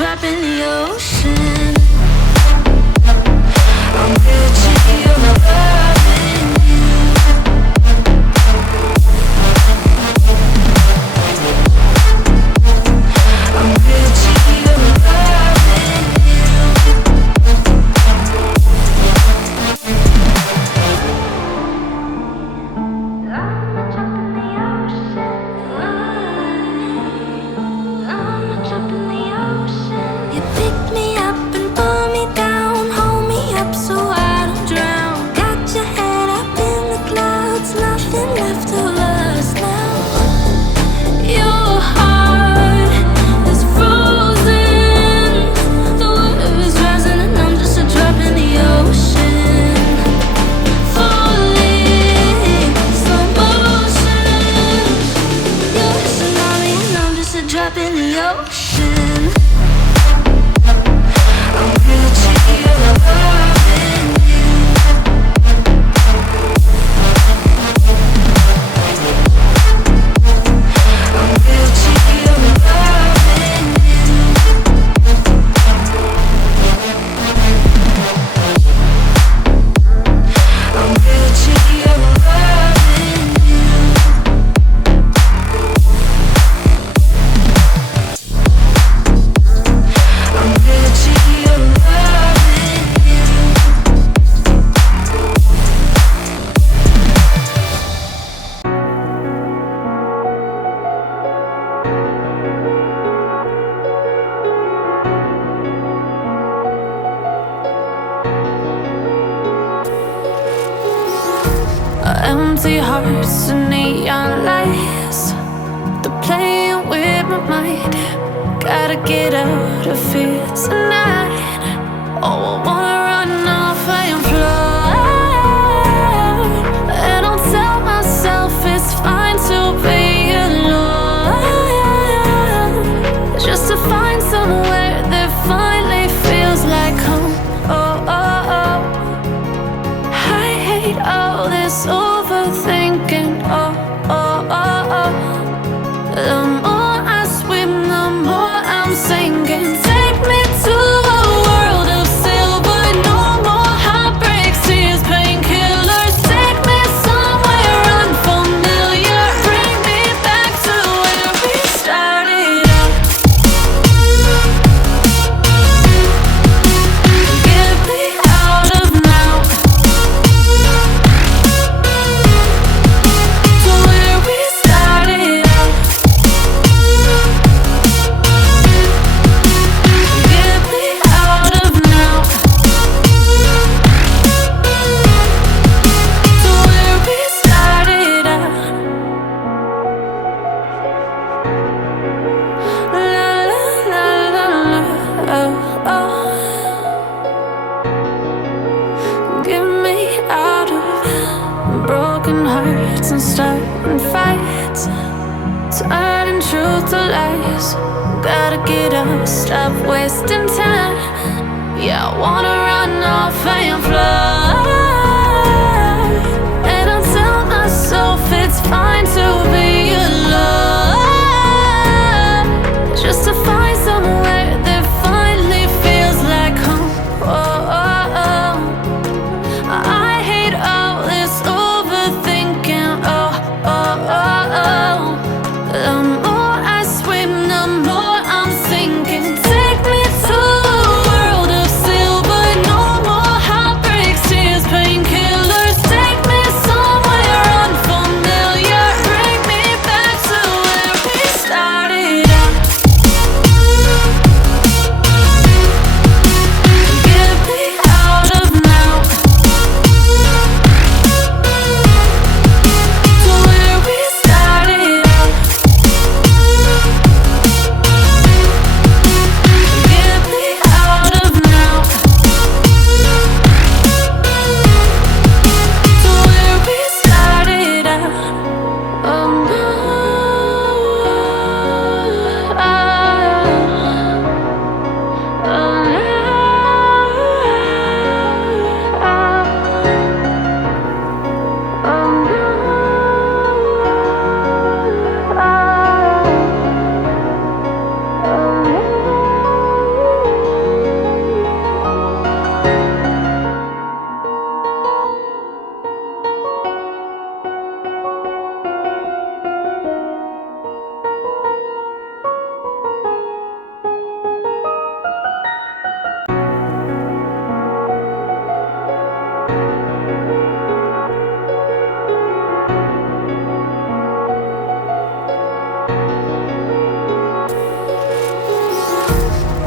drop in the ocean. I'm guilty of loving you. I'm guilty of loving you. I'm a drop in the ocean. I'm a drop in the ocean. You pick me up and pull me down, hold me up so I don't drown. Got your head up in the clouds, nothing left of us now. Your heart is frozen, the water is rising and I'm just a drop in the ocean. Falling, slow motion. You're a tsunami and I'm just a drop in the ocean. I'm guilty of loving you. I'm guilty of loving you. I'm guilty of loving you. I'm guilty of loving you. Empty hearts and neon lights, they're playing with my mind. Gotta get out of here tonight. Oh, I wanna run off and fly. And I'll tell myself it's fine to be alone, just to find somewhere that finally feels like home. Oh, oh, oh. I hate all this overthinking. Oh, oh, oh, oh. The more I swim, the more I'm sinking. Take me to a world of silver. No more heartbreaks, tears, painkillers. Take me somewhere unfamiliar. Bring me back to where we started out. Get me out of now. To where we started out. Get me out of now. To where we started out. La la la la la. Oh, oh. Get me out of broken hearts and starting fights, turning truth to lies. Gotta get up, stop wasting time. Yeah, I wanna run off and fly. And I'll tell myself it's fine to be alone, just to find somewhere that finally feels like home. Oh, oh, oh. I hate all this overthinking. Oh, oh, oh, oh. The more I swim, the more I'm sinking. Take me to a world of silver. No more heartbreaks, tears.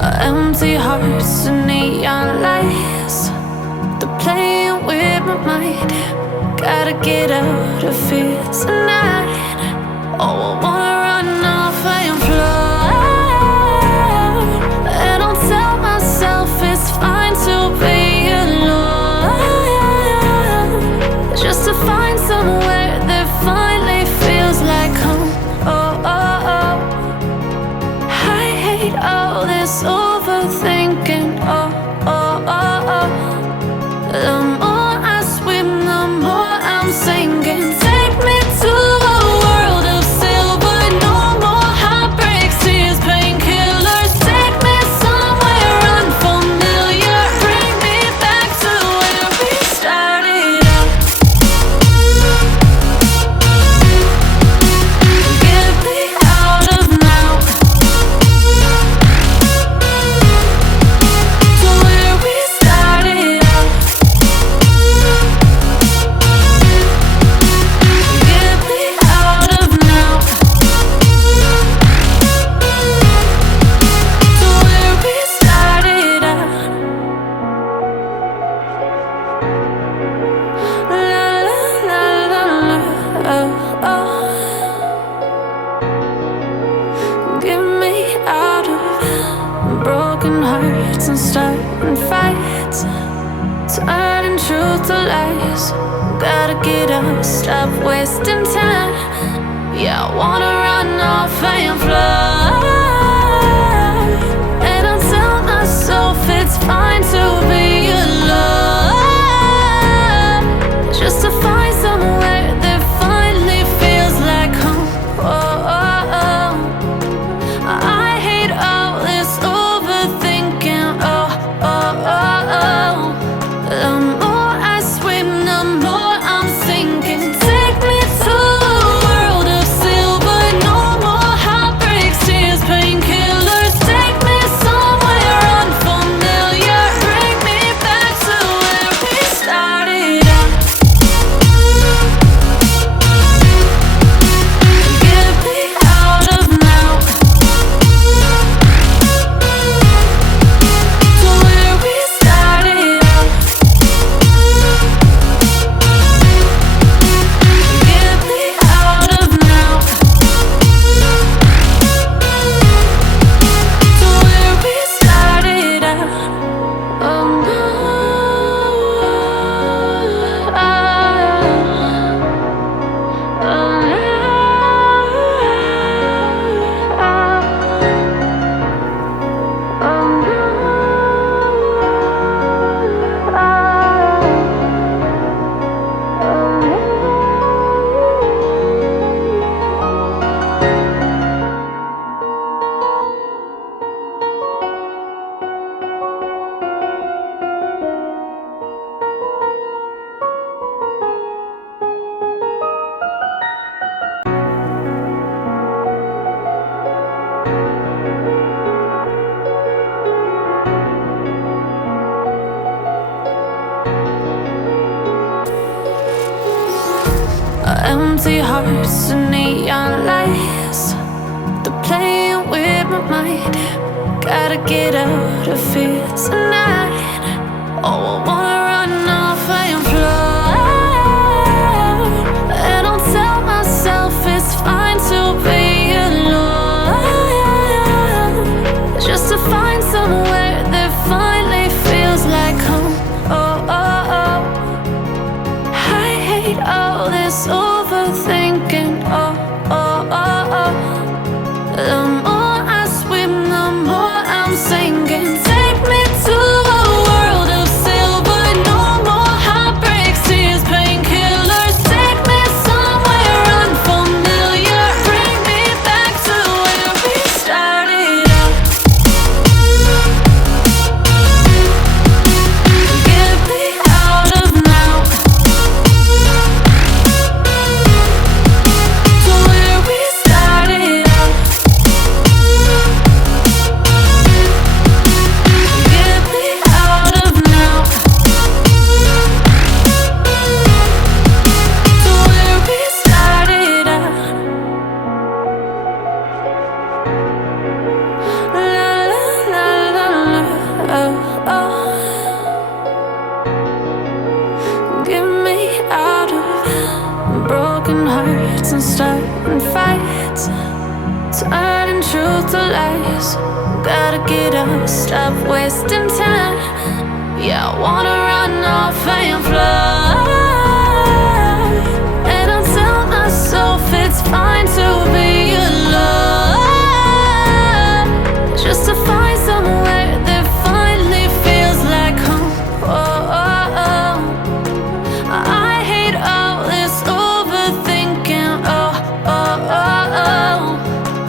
Empty hearts and neon lights, they're playing with my mind. Gotta get out of here tonight. Oh, I wanna run off and fly. And I'll tell myself it's fine to be alone, just to find somewhere that finally feels like home. Oh, oh, oh. I hate all this overthinking. Oh, oh, oh, oh. The more I swim, the more I'm sinking. Take me to a world of silver. No more heartbreaks, tears, painkillers. Take me somewhere unfamiliar. Bring me back to where we started out. Get me out of now, to where we started out. Get me out of now, to where we started out. La la la la la, oh, oh. Get me out of broken hearts and starting fights, turning truth to lies. Gotta get up, stop wasting time. Yeah, I wanna run off and fly. And I'll tell myself it's fine to be alone, just to find somewhere that finally feels like home. Oh, oh, oh. I hate all this overthinking. Oh, oh, oh, oh. The more I swim, the more I'm sinking. Take me to a world of silver. No more heartbreaks, tears, painkillers. Take me somewhere unfamiliar. Bring me back to where we started out. Get me out of now, to where we started out. Get me out of now, to where we started out. Oh no, oh empty hearts and neon lights, they're playing with my mind. Gotta get out of here tonight. Oh, I wanna run off and fly. And I'll tell myself it's fine to be alone, just to find somewhere that finally feels like home. Oh, oh, oh. I hate all this overthinking. Oh, oh, oh, oh. The more I swim, the more I'm sinking. Take me to a world of silver. gotta get up, stop wasting time. Yeah, I wanna run off and fly. And I'll tell myself it's fine to be alone, just to find somewhere that finally feels like home. Oh, oh, oh. I hate all this overthinking. Oh, oh, oh, oh.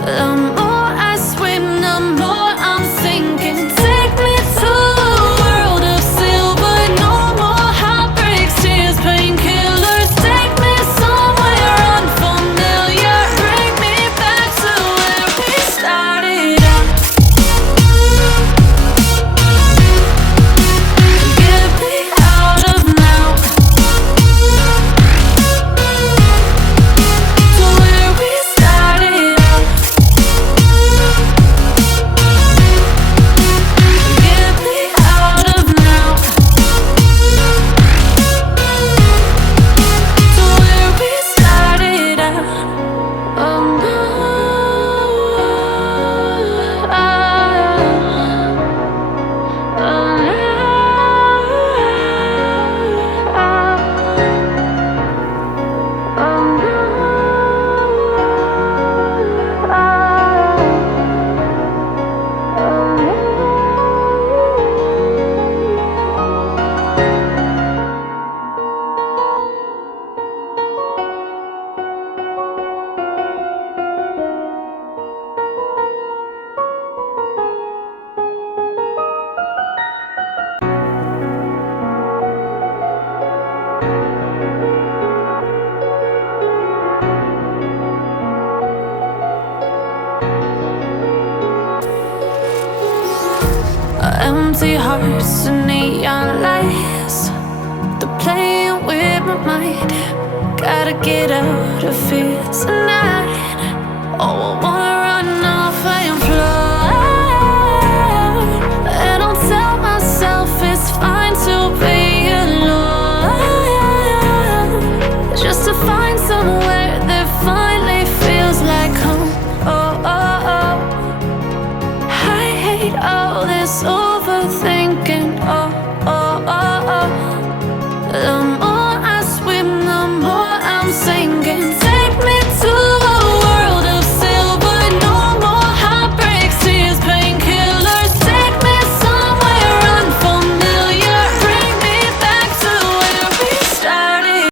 The more I swim, the more I'm sinking. Take me to a world of silver. No more heartbreaks, tears, painkillers. Take me somewhere unfamiliar. Bring me back to where we started out. Get me out of now, to where we started out. Get me out of now, to where we started out. Oh no, empty hearts and neon lights, they're playing with my mind. Gotta get out of here tonight. Oh, I wanna run off and fly. And I'll tell myself it's fine to be alone, just to find somewhere that finally feels like home. Oh, oh, oh. I hate all this overthinking.